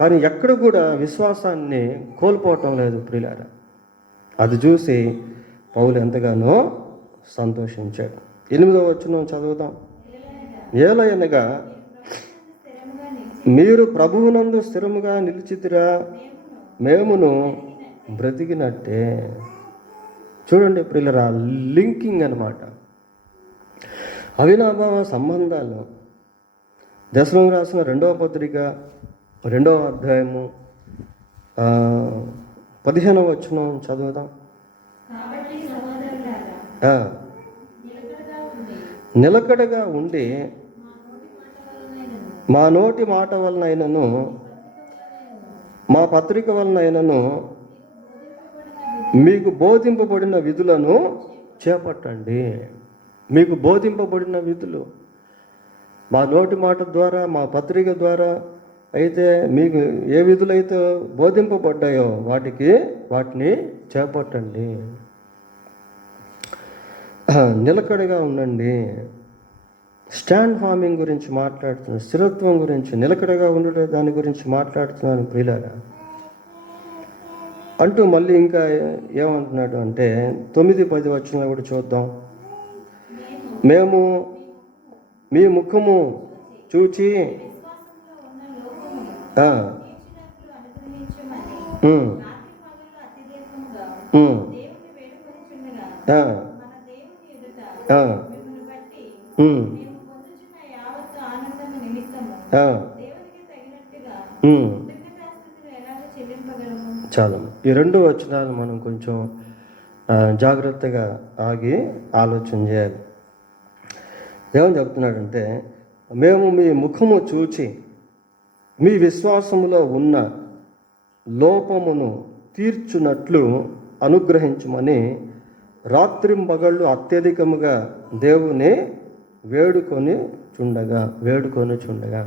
కానీ ఎక్కడ కూడా విశ్వాసాన్ని కోల్పోవటం లేదు ప్రియులారా. అది చూసి పౌలు ఎంతగానో సంతోషించాడు. 8వ వచనం చదువుదాం. ఏలయనగా మీరు ప్రభువునందు స్థిరముగా నిలిచితిరా, మేమును బ్రతికినట్టే. చూడండి ప్రియులారా, లింకింగ్ అన్నమాట, అవినాభావ సంబంధాలు. దశలోనికి రాసిన 2వ పత్రిక 2వ అధ్యాయము 15వ వచనం చదువుదాం. నిలకడగా ఉండి మా నోటి మాట వలనైనను మా పత్రిక వలనైనను మీకు బోధింపబడిన విధులను చేపట్టండి. మీకు బోధింపబడిన విధులు మా నోటి మాట ద్వారా, మా పత్రిక ద్వారా అయితే మీకు ఏ విధులైతే బోధింపబడ్డాయో వాటిని చేపట్టండి. నిలకడగా ఉండండి. స్టాండ్ ఫార్మింగ్ గురించి మాట్లాడుతున్నాను, స్థిరత్వం గురించి, నిలకడగా ఉండే దాని గురించి మాట్లాడుతున్నాను ప్రియులారా. అంటూ మళ్ళీ ఇంకా ఏమంటున్నాడు అంటే 9-10 వచనంలో కూడా చూద్దాం. మేము మీ ముఖము చూచి చాలు. ఈ 2 వచనాలు మనం కొంచెం జాగ్రత్తగా ఆగి ఆలోచన చేయాలి. ఏమని చెప్తున్నాడంటే, మేము మీ ముఖము చూచి మీ విశ్వాసములో ఉన్న లోపమును తీర్చునట్లు అనుగ్రహించమని రాత్రింబగళ్ళు అత్యధికముగా దేవుని వేడుకొని చుండగా.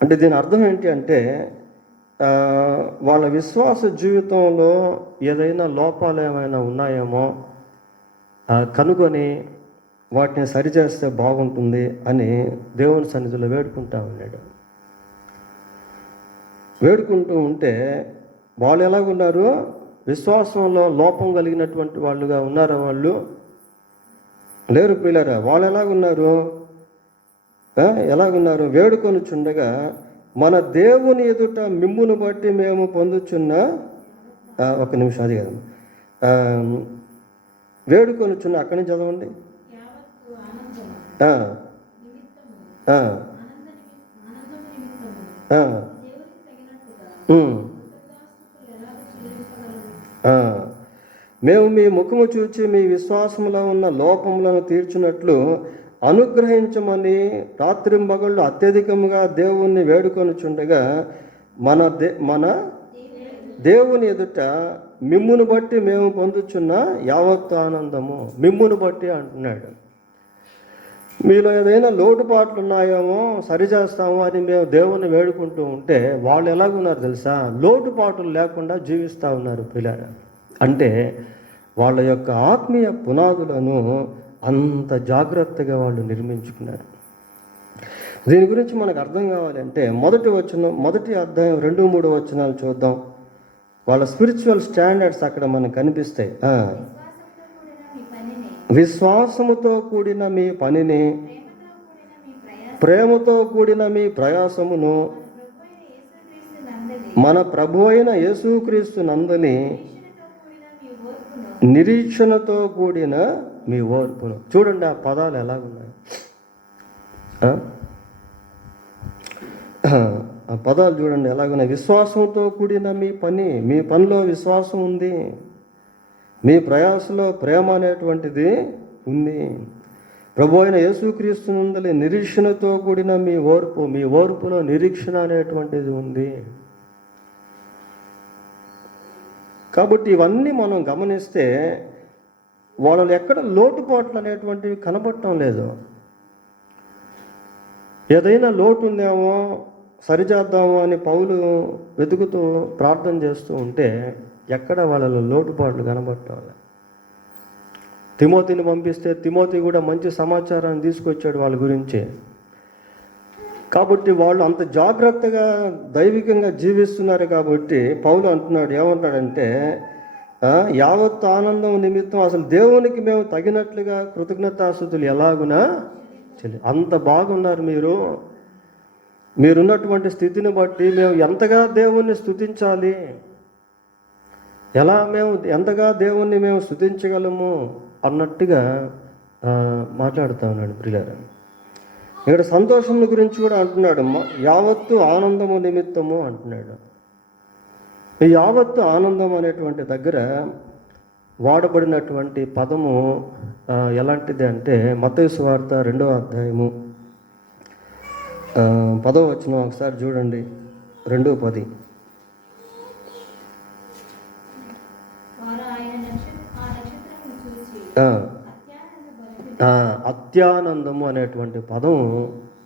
అంటే దీని అర్థం ఏంటి అంటే, వాళ్ళ విశ్వాస జీవితంలో ఏదైనా లోపాలు ఏమైనా ఉన్నాయేమో కనుగొని వాటిని సరిచేస్తే బాగుంటుంది అని దేవుని సన్నిధిలో వేడుకుంటూ ఉంటే వాళ్ళు ఎలాగున్నారు? విశ్వాసంలో లోపం కలిగినటువంటి వాళ్ళుగా ఉన్నారా? వాళ్ళు లేరు ప్రియులారా. వాళ్ళు ఎలాగున్నారు? వేడుకొని చుండగా మన దేవుని ఎదుట మిమ్మును బట్టి మేము పొందుచున్న ఒక నిమిషం, అది కదా, వేడుకొని చున్న, అక్కడి నుంచి చదవండి. యావత్తు ఆనందము ఆ, నిమిత్తము ఆ, ఆనందము నిమిత్తము ఆ, దేవునికి తగినట్టుగా ఉమ్, కృతజ్ఞతాస్తుతులు ఎలాగ చెల్లించగలరు? ఆ. మేము మీ ముఖము చూచి మీ విశ్వాసములో ఉన్న లోపములను తీర్చున్నట్లు అనుగ్రహించమని రాత్రింబగళ్ళు అత్యధికముగా దేవుణ్ణి వేడుకొని చుండగా మన దేవుని ఎదుట మిమ్మును బట్టి మేము పొందుచున్న యావత్తు ఆనందము. మిమ్మును బట్టి అంటున్నాడు. మీలో ఏదైనా లోటుపాట్లు ఉన్నాయేమో సరిచేస్తాము అని మేము దేవుణ్ణి వేడుకుంటూ ఉంటే వాళ్ళు ఎలాగున్నారు తెలుసా? లోటుపాట్లు లేకుండా జీవిస్తూ ఉన్నారు పిల్లలు. అంటే వాళ్ళ యొక్క ఆత్మీయ పునాదులను అంత జాగ్రత్తగా వాళ్ళు నిర్మించుకున్నారు. దీని గురించి మనకు అర్థం కావాలంటే మొదటి అధ్యాయం 2-3 వచనాలు చూద్దాం. వాళ్ళ స్పిరిచువల్ స్టాండర్డ్స్ అక్కడ మనకు కనిపిస్తాయి. విశ్వాసంతో కూడిన మీ పనిని, ప్రేమతో కూడిన మీ ప్రయాసమును మన ప్రభు అయిన యేసుక్రీస్తు నందని నిరీక్షణతో కూడిన మీ ఓర్పును. చూడండి ఆ పదాలు ఎలాగున్నాయి. ఆ పదాలు చూడండి ఎలాగున్నాయి. విశ్వాసంతో కూడిన మీ పనిలో విశ్వాసం ఉంది, మీ ప్రయాసలో ప్రేమ అనేటువంటిది ఉంది. ప్రభు అయిన యేసుక్రీస్తు నందలి నిరీక్షణతో కూడిన మీ ఓర్పులో నిరీక్షణ అనేటువంటిది ఉంది. కాబట్టి ఇవన్నీ మనం గమనిస్తే వాళ్ళు ఎక్కడ లోటుపాట్లు అనేటువంటివి కనబడటం లేదు. ఏదైనా లోటు ఉందేమో సరిచేద్దామో అని పౌలు వెతుకుతూ ప్రార్థన చేస్తూ ఉంటే ఎక్కడ వాళ్ళలో లోటుపాట్లు కనబడటం లేదు. తిమోతిని పంపిస్తే తిమోతి కూడా మంచి సమాచారాన్ని తీసుకొచ్చాడు వాళ్ళ గురించి. కాబట్టి వాళ్ళు అంత జాగ్రత్తగా దైవికంగా జీవిస్తున్నారు. కాబట్టి పౌలు అంటున్నాడు, ఏమంటాడంటే, యావత్తు ఆనందం నిమిత్తం అసలు దేవునికి మేము తగినట్లుగా కృతజ్ఞతాస్తుతులు ఎలాగునా అంత బాగున్నారు. మీరున్నటువంటి స్థితిని బట్టి మేము ఎంతగా దేవుణ్ణి స్తుతించాలి, ఎంతగా దేవుణ్ణి మేము స్తుతించగలము అన్నట్టుగా మాట్లాడుతూ ఉన్నాడు ప్రియులారా. ఇక్కడ సంతోషం గురించి కూడా అంటున్నాడు, యావత్తు ఆనందము నిమిత్తము అంటున్నాడు. ఈ యావత్తు ఆనందం అనేటువంటి దగ్గర వాడబడినటువంటి పదము ఎలాంటిది అంటే, మత్తయి సువార్త 2వ అధ్యాయము 10వ వచనం ఒకసారి చూడండి. 2:10. అత్యానందము అనేటువంటి పదం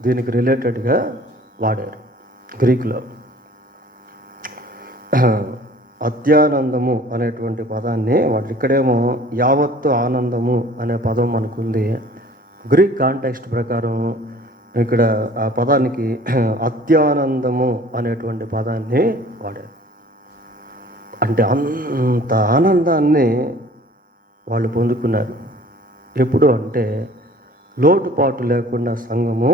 దీనికి రిలేటెడ్గా వాడారు గ్రీకులో. అత్యానందము అనేటువంటి పదాన్ని వాళ్ళు ఇక్కడేమో యావత్తు ఆనందము అనే పదం మనకుంది. గ్రీక్ కాంటెక్స్ట్ ప్రకారం ఇక్కడ ఆ పదానికి అత్యానందము అనేటువంటి పదాన్ని వాడారు. అంటే అంత ఆనందాన్ని వాళ్ళు పొందుకున్నారు. ఎప్పుడు అంటే లోటుపాటు లేకుండా సంఘము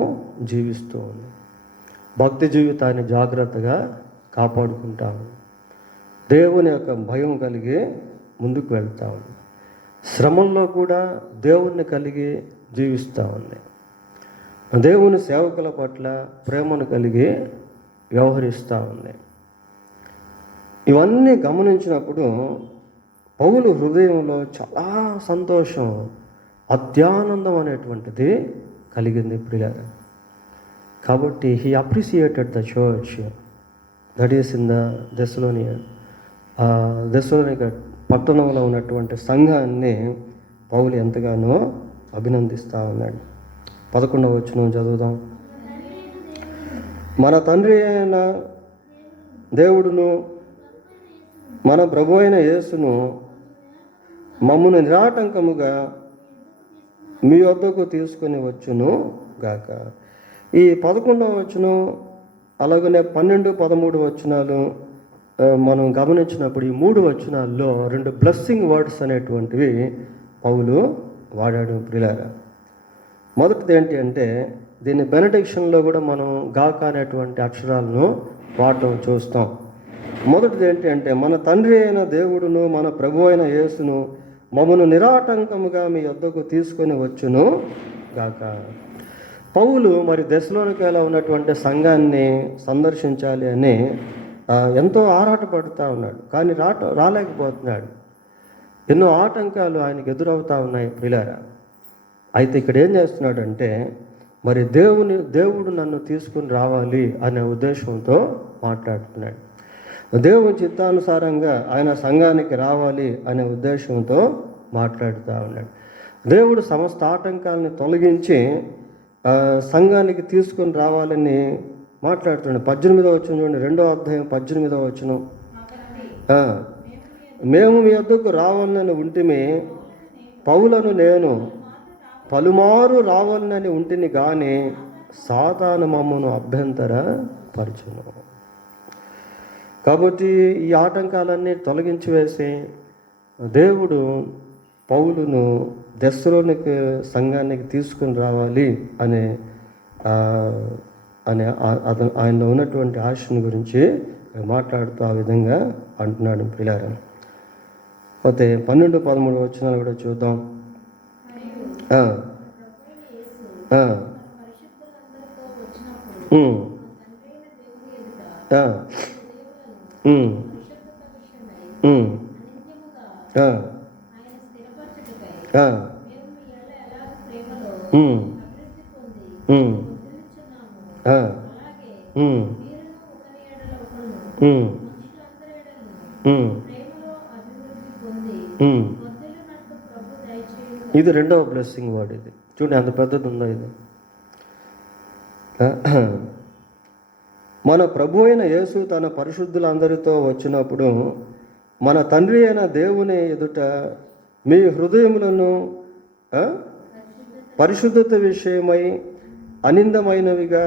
జీవిస్తూ ఉంది, భక్తి జీవితాన్ని జాగ్రత్తగా కాపాడుకుంటా ఉంది, దేవుని యొక్క భయం కలిగి ముందుకు వెళ్తూ ఉంది, శ్రమంలో కూడా దేవుణ్ణి కలిగి జీవిస్తూ ఉంది, దేవుని సేవకుల పట్ల ప్రేమను కలిగి వ్యవహరిస్తూ ఉంది. ఇవన్నీ గమనించినప్పుడు పౌలు హృదయంలో చాలా సంతోషం, అత్యానందం అనేటువంటిది కలిగింది ప్రియులారా. కాబట్టి he appreciated the church that is in the Thessalonica పట్టణంలో ఉన్నటువంటి సంఘాన్ని పౌలు ఎంతగానో అభినందిస్తూ ఉన్నాడు. 11వ వచనం చదువుదాం. మన తండ్రి అయిన దేవుడును మన ప్రభు అయిన యేసును మమ్మను నిరాటంకముగా మీ వద్దకు తీసుకొని వచ్చును గాక. ఈ 11వ వచనం అలాగనే 12, 13 వచనాలు మనం గమనించినప్పుడు ఈ 3 వచనాల్లో 2 బ్లెస్సింగ్ వర్డ్స్ అనేటువంటివి పౌలు వాడాడు ప్రియులారా. మొదటిది ఏంటి అంటే, దీన్ని బెనడిక్షన్లో కూడా మనం గాక అనేటువంటి అక్షరాలను వాడటం చూస్తాం. మొదటిది ఏంటి అంటే, మన తండ్రి అయిన దేవుడును మన ప్రభు అయిన యేసును మమ్మను నిరాటంకముగా మీ వద్దకు తీసుకొని వచ్చును గాక. పౌలు మరి దెస్సలోనికలో ఉన్నటువంటి సంఘాన్ని సందర్శించాలి అని ఎంతో ఆరాటపడుతూ ఉన్నాడు, కానీ రాలేకపోతున్నాడు. ఎన్నో ఆటంకాలు ఆయనకు ఎదురవుతూ ఉన్నాయి ప్రియులారా. అయితే ఇక్కడ ఏం చేస్తున్నాడంటే, మరి దేవుడు నన్ను తీసుకుని రావాలి అనే ఉద్దేశంతో మాట్లాడుతున్నాడు. దేవుని చిత్తానుసారంగా ఆయన సంఘానికి రావాలి అనే ఉద్దేశంతో మాట్లాడుతూ ఉన్నాడు. దేవుడు సమస్త ఆటంకాలని తొలగించి సంఘానికి తీసుకొని రావాలని మాట్లాడుతున్నాడు. 18వ వచనం చూడండి, 2వ అధ్యాయం 18వ వచనం. మేము మీ వద్దకు రావాలని ఉంటిమి, పౌలను నేను పలుమారు రావాలని ఉంటిని కానీ సాతాను మమ్మను అభ్యంతరపరచును. కాబట్టి ఈ ఆటంకాలన్నీ తొలగించి వేసి దేవుడు పౌలును దెస్సలోనిక సంఘానికి తీసుకుని రావాలి అనే ఆయనలో ఉన్నటువంటి ఆశని గురించి మాట్లాడుతూ ఆ విధంగా అంటున్నాడు ప్రియులారా. పోతే 12, 13 వచనాలు కూడా చూద్దాం. ఇది 2వ బ్లెస్సింగ్ వర్డ్. ఇది చూడండి అంత పెద్దది ఉందో ఇది. మన ప్రభు అయిన యేసు తన పరిశుద్ధులందరితో వచ్చినప్పుడు మన తండ్రి అయిన దేవుని ఎదుట మీ హృదయములను పరిశుద్ధత విషయమై అనిందమైనవిగా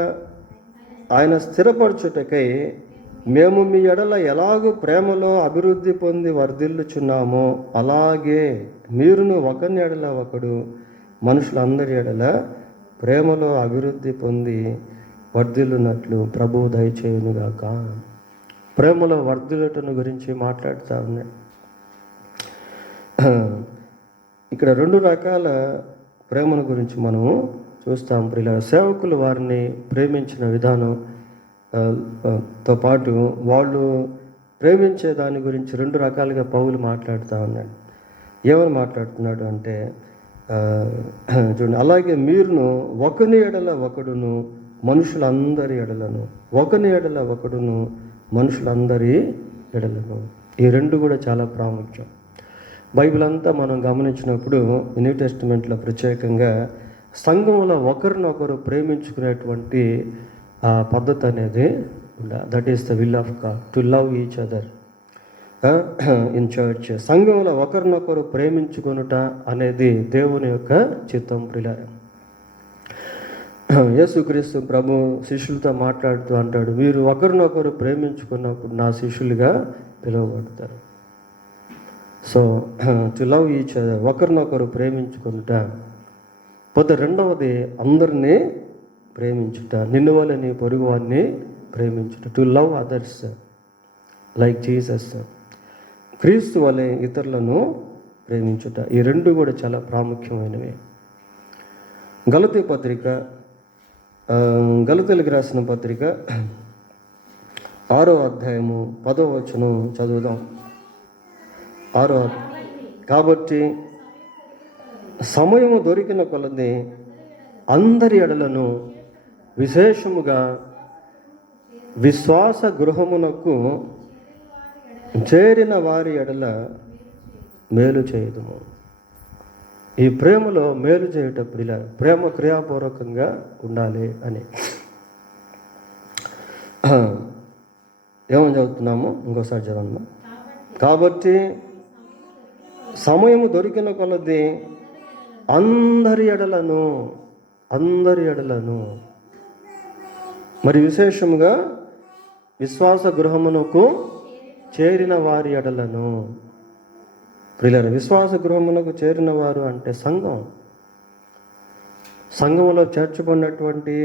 ఆయన స్థిరపరచుటకై మేము మీ ఎడల ఎలాగూ ప్రేమలో అభివృద్ధి పొంది వర్ధిల్లుచున్నామో అలాగే మీరును ఒకని ఎడల ఒకడు మనుషులందరి ఎడల ప్రేమలో అభివృద్ధి పొంది వర్ధిల్లునట్లు ప్రభువు దయచేయునుగాక. ప్రేమలో వర్ధిల్లుటను గురించి మాట్లాడుతూ ఉన్నాడు. ఇక్కడ 2 రకాల ప్రేమను గురించి మనము చూస్తాం ప్రియులారా. సేవకులు వారిని ప్రేమించిన విధానం తో పాటు వాళ్ళు ప్రేమించే దాని గురించి 2 రకాలుగా పౌలు మాట్లాడుతూ ఉన్నాడు. ఏమని మాట్లాడుతున్నాడు అంటే, చూడండి, అలాగే మీరును ఒకని ఎడల ఒకడును మనుషులందరి ఎడలను, ఒకని ఎడల ఒకడును మనుషులందరి ఎడలను. ఈ 2 కూడా చాలా ప్రాముఖ్యం. బైబిల్ అంతా మనం గమనించినప్పుడు న్యూ టెస్టిమెంట్లో ప్రత్యేకంగా సంఘంలో ఒకరినొకరు ప్రేమించుకునేటువంటి పద్ధతి అనేది that is the will of God, to love each other in church. సంఘంలో ఒకరినొకరు ప్రేమించుకొనుట అనేది దేవుని యొక్క చిత్తం ప్రియులారా. యేసుక్రీస్తు ప్రభు శిష్యులతో మాట్లాడుతూ అంటాడు, మీరు ఒకరినొకరు ప్రేమించుకున్నప్పుడు నా శిష్యులుగా పిలువబడతారు. So to love each other, ఒకరినొకరు ప్రేమించుకుంట. పోతే 2వది అందరినీ ప్రేమించుట, నిన్ను వల్ల నీ పొరుగు వారిని ప్రేమించుట. To love others like Jesus, క్రీస్తు వలె ఇతరులను ప్రేమించుట. ఈ 2 కూడా చాలా ప్రాముఖ్యమైనవి. గలతీలకు రాసిన పత్రిక 6వ అధ్యాయము 10వ వచనం చదువుదాం. 6వ కాబట్టి సమయము దొరికిన కొలది అందరి ఎడలను విశేషముగా విశ్వాస గృహమునకు చేరిన వారి ఎడల మేలు చేయుదుము. ఈ ప్రేమలో మేలు చేయుట ప్రేమ క్రియాపూర్వకంగా ఉండాలి అని ఏమని చదువుతున్నాము? ఇంకోసారి చదవండి. కాబట్టి సమయము దొరికిన కొలది అందరి ఎడలను మరి విశేషముగా విశ్వాస గృహమునకు చేరిన వారి ఎడలను. ప్రియులారా, విశ్వాస గృహమునకు చేరిన వారు అంటే సంఘములో చేర్చబడినటువంటి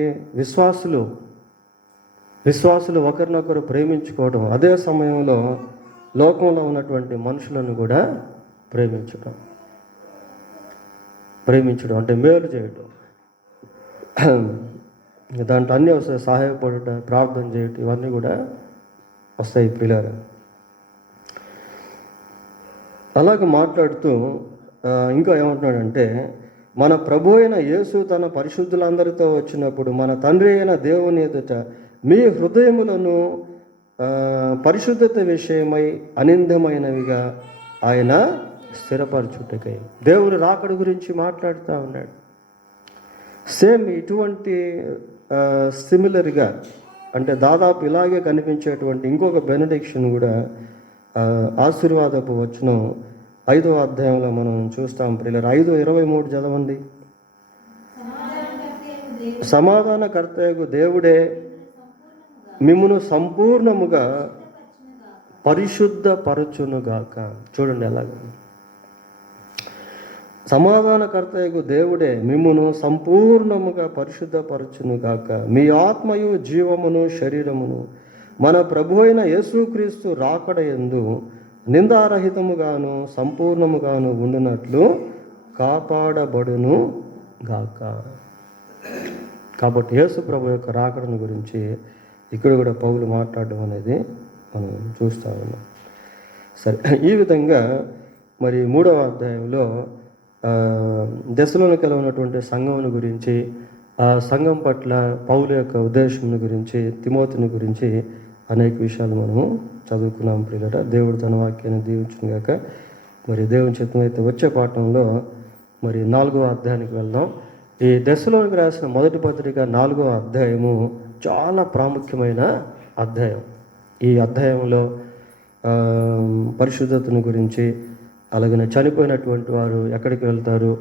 విశ్వాసులు ఒకరినొకరు ప్రేమించుకోవడం, అదే సమయంలో లోకంలో ఉన్నటువంటి మనుషులను కూడా ప్రేమించడం అంటే మేలు చేయటం. దాంట్లో అన్నీ వస్తాయి. సహాయపడుట, ప్రార్థన చేయటం, ఇవన్నీ కూడా వస్తాయి ప్రియులారా. అలాగ మాట్లాడుతూ ఇంకా ఏమంటున్నాడంటే, మన ప్రభు అయిన యేసు తన పరిశుద్ధులందరితో వచ్చినప్పుడు మన తండ్రి అయిన దేవుని ఎదుట మీ హృదయములను పరిశుద్ధత విషయమై అనిందమైనవిగా ఆయన స్థిరపరచుటకై దేవుని రాకడ గురించి మాట్లాడుతూ ఉన్నాడు. సేమ్ ఇటువంటి సిమిలర్గా అంటే దాదాపు ఇలాగే కనిపించేటువంటి ఇంకొక బెనడిక్షన్ కూడా ఆశీర్వాదపు వచనం 5వ అధ్యాయంలో మనం చూస్తాం. ప్రియులారా, 5:23 చదవండి. సమాధానకర్తయగు దేవుడే మిమ్మును సంపూర్ణముగా పరిశుద్ధపరచునుగాక. చూడండి ఎలాగ. సమాధానకర్తయగు దేవుడే మిమ్మును సంపూర్ణముగా పరిశుద్ధపరచునుగాక. మీ ఆత్మయు జీవమును శరీరమును మన ప్రభు అయిన యేసుక్రీస్తు రాకడ యందు నిందారహితముగాను సంపూర్ణముగాను ఉండునట్లు కాపాడబడును గాక. కాబట్టి యేసు ప్రభు యొక్క రాకడను గురించి ఇక్కడ కూడా పౌలు మాట్లాడడం అనేది మనం చూస్తూ ఉన్నాం. సరే, ఈ విధంగా మరి 3వ అధ్యాయంలో దశలోనికలో ఉన్నటువంటి సంఘమును గురించి, ఆ సంఘం పట్ల పౌలు యొక్క ఉద్దేశం గురించి, తిమోతిని గురించి అనేక విషయాలు మనము చదువుకున్నాం ప్రియులారా. దేవుడు తన వాక్యాన్ని దీవించును గాక. మరి దేవుని చిత్తమైతే వచ్చే పాఠంలో మరి 4వ అధ్యాయానికి వెళ్దాం. ఈ దశలోనికి రాసిన మొదటి పత్రిక 4వ అధ్యాయము చాలా ప్రాముఖ్యమైన అధ్యాయం. ఈ అధ్యాయంలో పరిశుద్ధతను గురించి, అలాగే చనిపోయినటువంటి వారు ఎక్కడికి వెళ్తారు,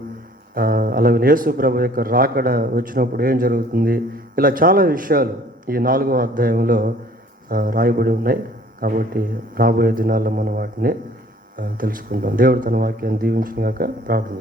అలాగే యేసు ప్రభు యొక్క రాకడ వచ్చినప్పుడు ఏం జరుగుతుంది, ఇలా చాలా విషయాలు ఈ 4వ అధ్యాయంలో రాయబడి ఉన్నాయి. కాబట్టి రాబోయే దినాల్లో మనం వాటిని తెలుసుకుంటాం. దేవుడు తన వాక్యాన్ని దీవించుగాక. ప్రార్థన.